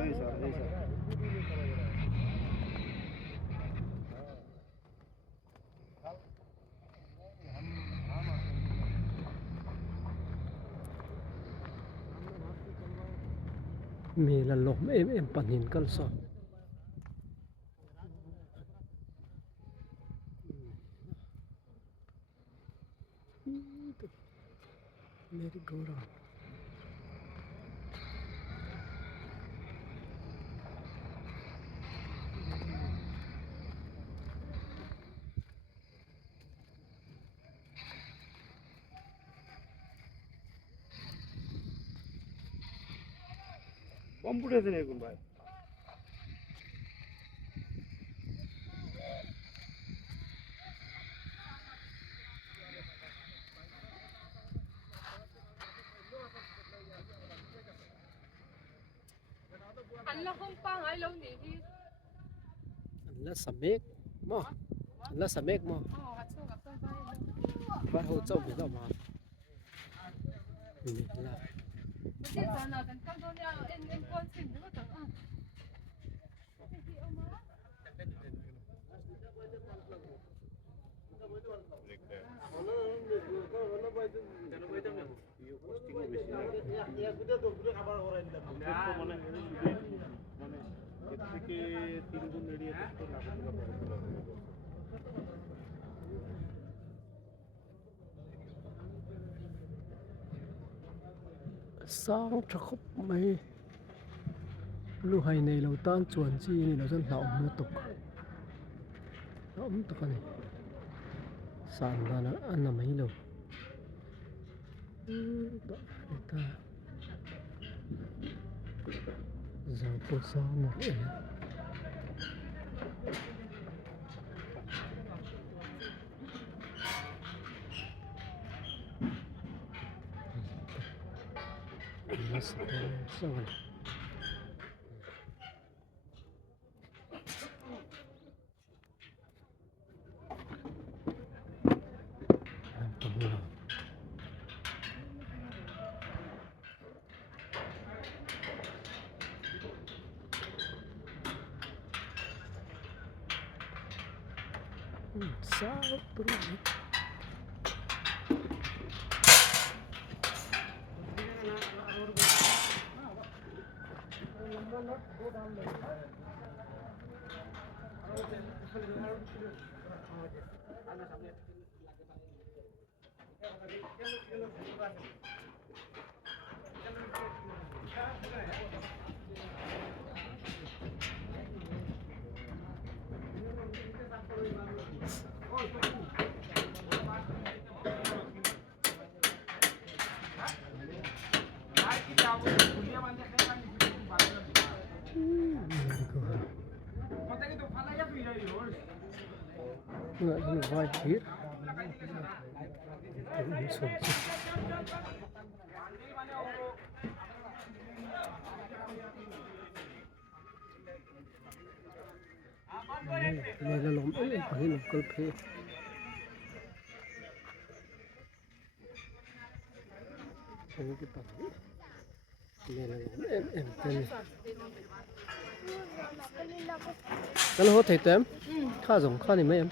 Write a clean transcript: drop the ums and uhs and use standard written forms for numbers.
มีละลมเอ็มปันหินกันสองเมริโกรา কম্পিউটার এরকম ভাই Allah không pang ai lâu nhỉ đi. Allah samek mo Allah samek mo Hạt số gặp tôi vai. bắt hỗ trợ với mà là Mà chết giờ nào cần cam thôi nha, em con xin nữa tao. sáng cho khóc mấy lu hay này lâu tan chuẩn chi này là dân lão mua tục ấm tục này sàn ra nó ăn là mấy lâu đó người ta giờ tôi sao một cái sao vậy sao Ngựa nó vai thiết cũng sồn sồn này là lồng ấy phải lồng cơ phê cái tàu này là lồng em tên cái nó hốt thầy tém khá giống khá thì mấy em